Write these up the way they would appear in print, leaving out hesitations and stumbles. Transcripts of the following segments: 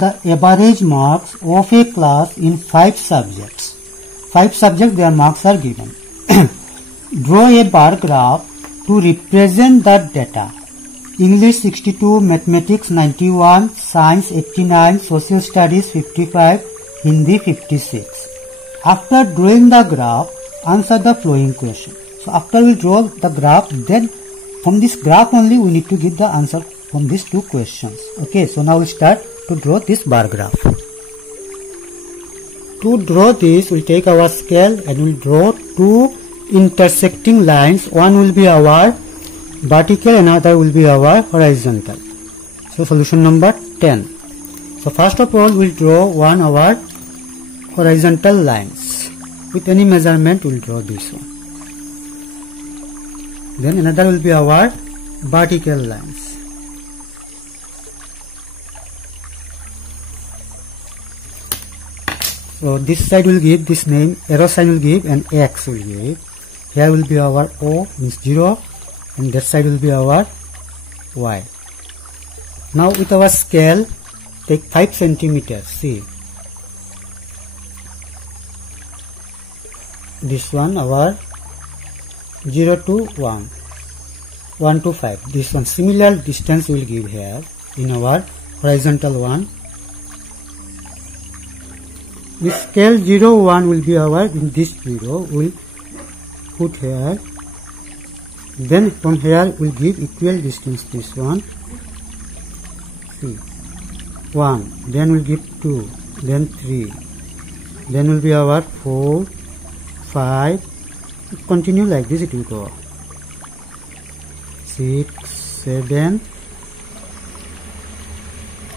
The average marks of a class in 5 subjects. 5 subjects, their marks are given. Draw a bar graph to represent the data. English 62, Mathematics 91, Science 89, Social Studies 55, Hindi 56. After drawing the graph, answer the following question. So after we draw the graph, then from this graph only we need to give the answer from these 2 questions. Okay, so now we start to draw this bar graph. To draw this, we'll take our scale and we'll draw 2 intersecting lines. One will be our vertical, another will be our horizontal. So solution number 10. So first of all, we'll draw our horizontal lines. With any measurement, we'll draw this one. Then another will be our vertical lines. So this side will give this name, arrow sign will give, and X will give. Here will be our O, means 0, and that side will be our Y. Now with our scale, take 5 centimeters. See, this one our 0 to 1, 1 to 5. This one similar distance we will give here in our horizontal one. The scale 0, 1 will be our, in this 0 will put here. Then from here we'll give equal distance, this one, 1, then we'll give 2, then 3, then will be our 4, 5, continue like this, it will go 6, 7,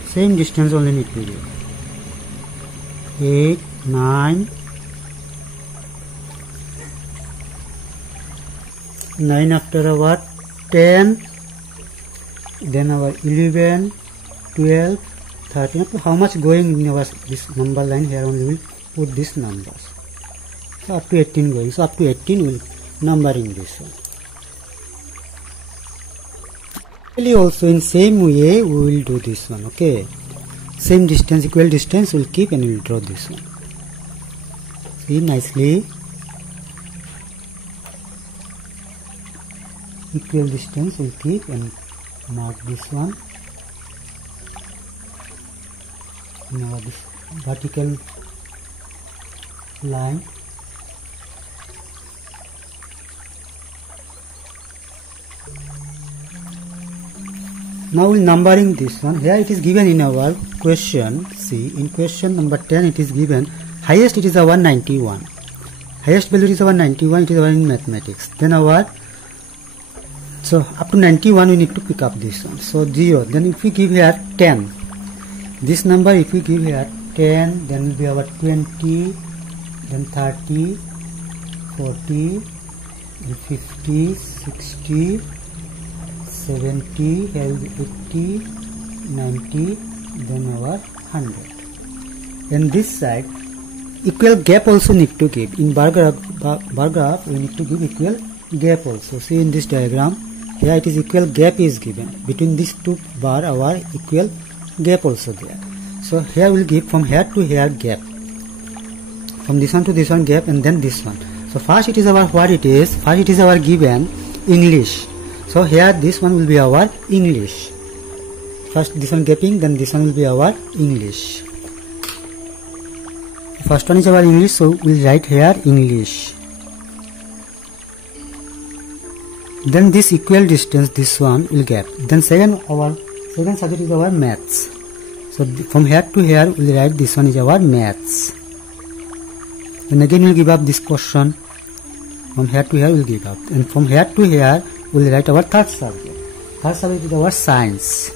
same distance only need to give, 8, 9, 9 after our 10, then our 11, 12, 13, how much going in our this number line, here only will put these numbers. So up to 18 going, so up to 18 will numbering this one. Also in same way we will do this one, okay. Same distance, equal distance we'll keep and we'll draw this one. See nicely. Equal distance we'll keep and mark this one. Now this vertical line. Now we'll numbering this one. Here it is given in our question. See, in question number 10 it is given highest it is our 91. Highest value is our 91, it is our in mathematics. Then our, so up to 91 we need to pick up this one. So 0. Then if we give here 10, this number if we give here 10, then will be our 20, then 30, 40, 50, 60, 70, 80, 90, then our 100. And this side, equal gap also need to give. In bar graph we need to give equal gap also. See in this diagram, here it is equal gap is given. Between these 2 bar, our equal gap also there. So here we'll give from here to here gap. From this one to this one gap, and then this one. So first it is our, what it is? First it is our given English. So here this one will be our English. First this one gapping, then this one will be our English. First one is our English, so we'll write here English. Then this equal distance, this one will gap. Then second subject is our maths. So from here to here we'll write this one is our maths. Then again we'll give up this question. From here to here we'll give up. And from here to here we'll write our third subject. Third subject is our science.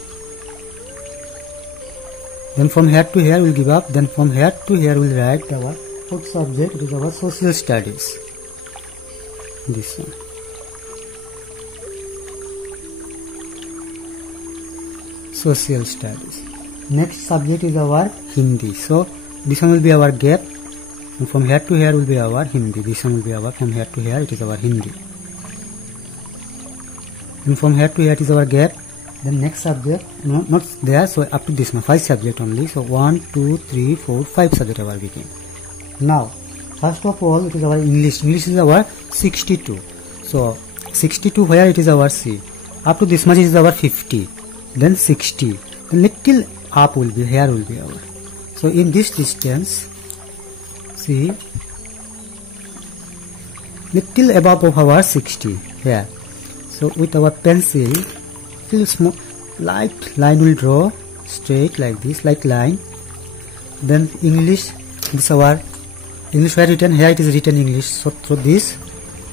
Then from here to here we'll give up. Then from here to here we'll write our fourth subject, it is our social studies. This one. Social studies. Next subject is our Hindi. So this one will be our gap. And from here to here will be our Hindi. This one will be our, from here to here it is our Hindi. And from here to here it is our gap. Then next subject, not there, so up to this one, 5 subject only. So 1, 2, 3, 4, 5 subject our given. Now, first of all, it is our English. English is our 62. So 62 where it is our C. Up to this much is our 50. Then 60. The little up will be, here will be our. So in this distance, see, little above of our 60 here. So with our pencil, little small light line will draw straight like this, like line. Then English, this our English where written, here it is written English. So through this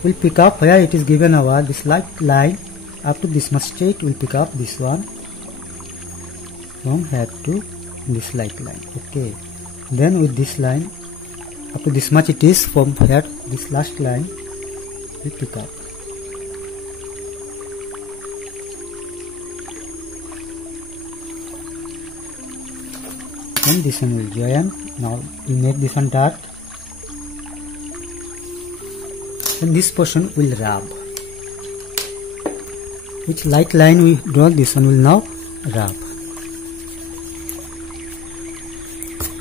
will pick up where it is given our this light line up to this much straight will pick up this one from here to this light line. Okay. Then with this line up to this much it is from here this last line will pick up. Then this one will join. Now we make this one dark. Then this portion will rub. Which light line we draw, this one will now rub.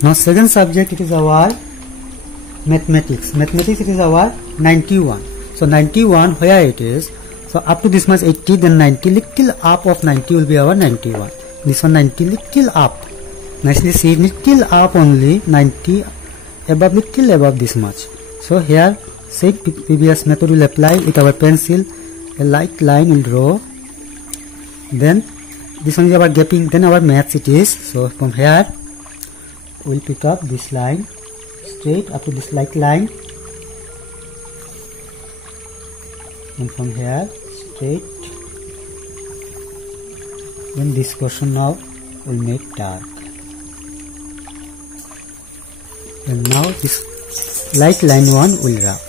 Now second subject, it is our mathematics. Mathematics, it is our 91. So 91 where it is, so up to this much 80, then 90, little up of 90 will be our 91. This one 90, little up. Nicely see, little up only, 90 above, little above this much. So here same previous method will apply. With our pencil a light line will draw. Then this one is our gapping. Then our maths it is. So from here we'll pick up this line straight up to this light line, and from here straight. Then this portion now will make dark. And now this light line one will rub.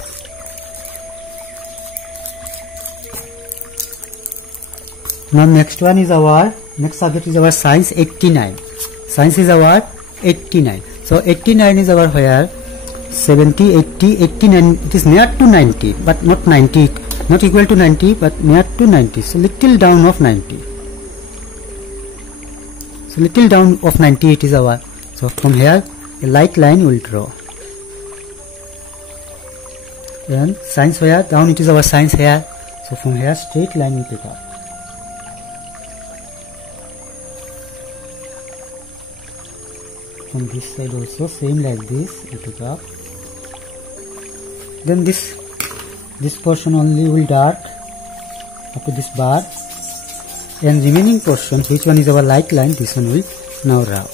Now next one is our, next subject is our science 89. Science is our 89. So 89 is our where 70, 80, 89, it is near to 90 but not 90, not equal to 90 but near to 90. So little down of 90. So little down of 90 it is our. So from here a light line will draw. Then science where down it is our science here. So from here straight line will pick up. From this side also same like this we pick up. Then this portion only will dark up to this bar, and remaining portion which one is our light line, this one will now rub.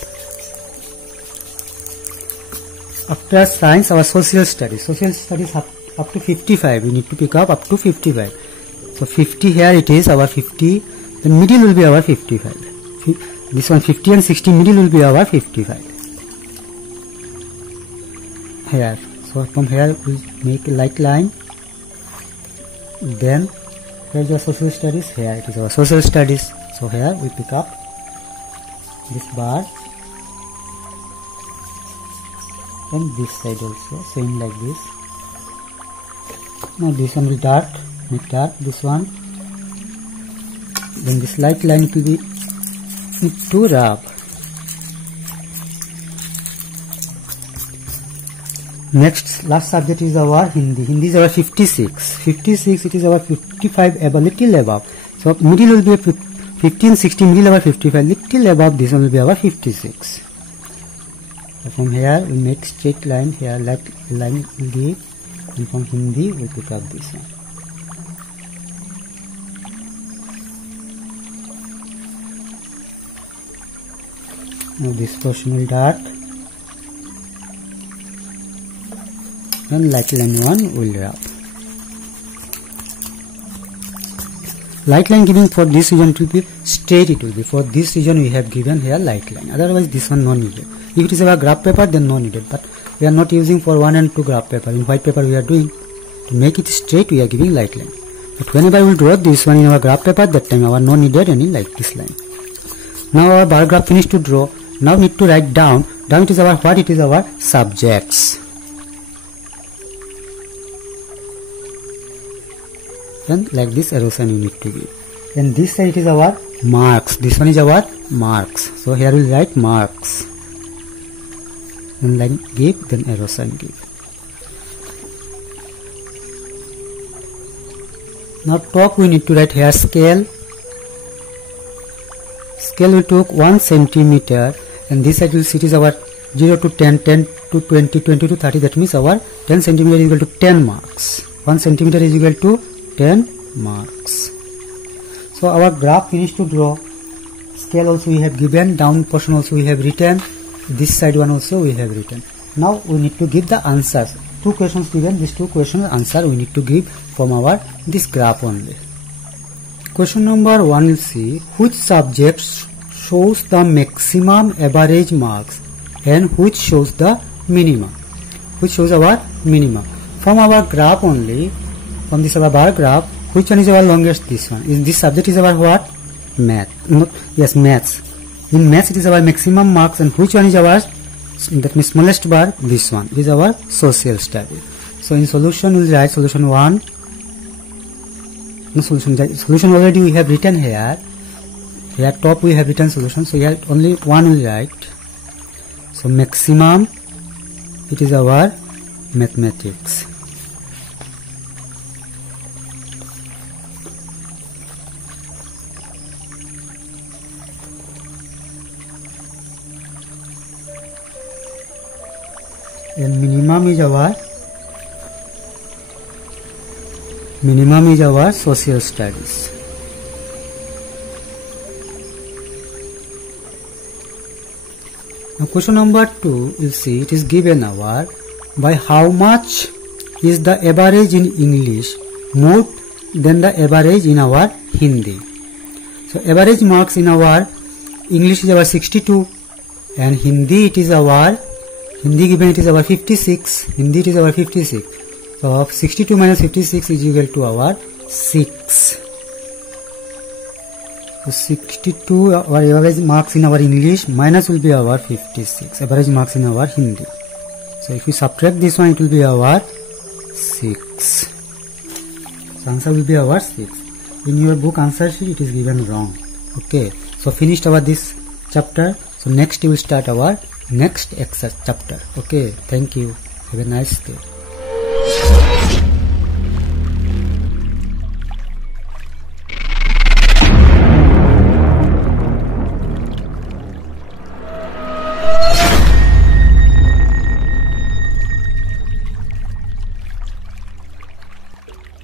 After science, our social studies. Social studies up to 55. We need to pick up to 55. So 50 here it is our 50. The middle will be our 55. This one 50 and 60 middle will be our 55. Here. So from here we make a light line. Then here is our social studies. Here it is our social studies. So here we pick up this bar. And this side also same like this. Now this one will dark, make dark this one. Then this light line will be to rub. Next last subject is our Hindi. Hindi is our 56. 56 it is our 55 above, little above. So middle will be 50 and 60, middle our 55, little above this one will be our 56. So from here we make straight line, here like line will give, and from Hindi we pick up this one. Now this portion will dark, and light line one will rub. Light line giving for this region will be straight, it will be. For this region we have given here light line, otherwise this one no needed. If it is our graph paper then no needed, but we are not using for 1 and 2 graph paper. In white paper we are doing, to make it straight we are giving light line. But whenever we will draw this one in our graph paper, that time our no needed any like this line. Now our bar graph finished to draw. Now need to write down it is our what, it is our subjects. And like this arrow sign you need to give. And this side it is our marks. This one is our marks. So here we will write marks. Then line give, then arrow sign give. Now top we need to write here scale. Scale we took 1 centimeter, and this side you will see it is our 0 to 10, 10 to 20, 20 to 30. That means our 10 centimeter is equal to 10 marks. 1 centimeter is equal to 10 marks. So our graph finished to draw. Scale also we have given, down portion also we have written, this side one also we have written. Now we need to give the answers. 2 questions given, these 2 questions answer we need to give from our this graph only. Question number 1 will see which subject shows the maximum average marks and which shows the minimum. Which shows our minimum. From our graph only, from this our bar graph, which one is our longest? This one. Is this subject is our what? Math. No, yes, maths. In maths it is our maximum marks, and which one is our, that means smallest bar? This one is our social study. So in solution we will write solution 1. No, solution already we have written here. Here top we have written solution, so here only one will write. So maximum, it is our mathematics. And minimum is our social studies. Now question number 2, you see it is given our by how much is the average in English more than the average in our Hindi. So average marks in our English is our 62, and Hindi it is our given it is our 56. Hindi it is our 56. So 62 minus 56 is equal to our 6. So 62 our average marks in our English minus will be our 56 average marks in our Hindi. So if we subtract this one, it will be our 6. So answer will be our 6. In your book answer sheet it is given wrong. Okay, so finished our this chapter. So next we will start our next exercise chapter. Okay, thank you. Have a nice day.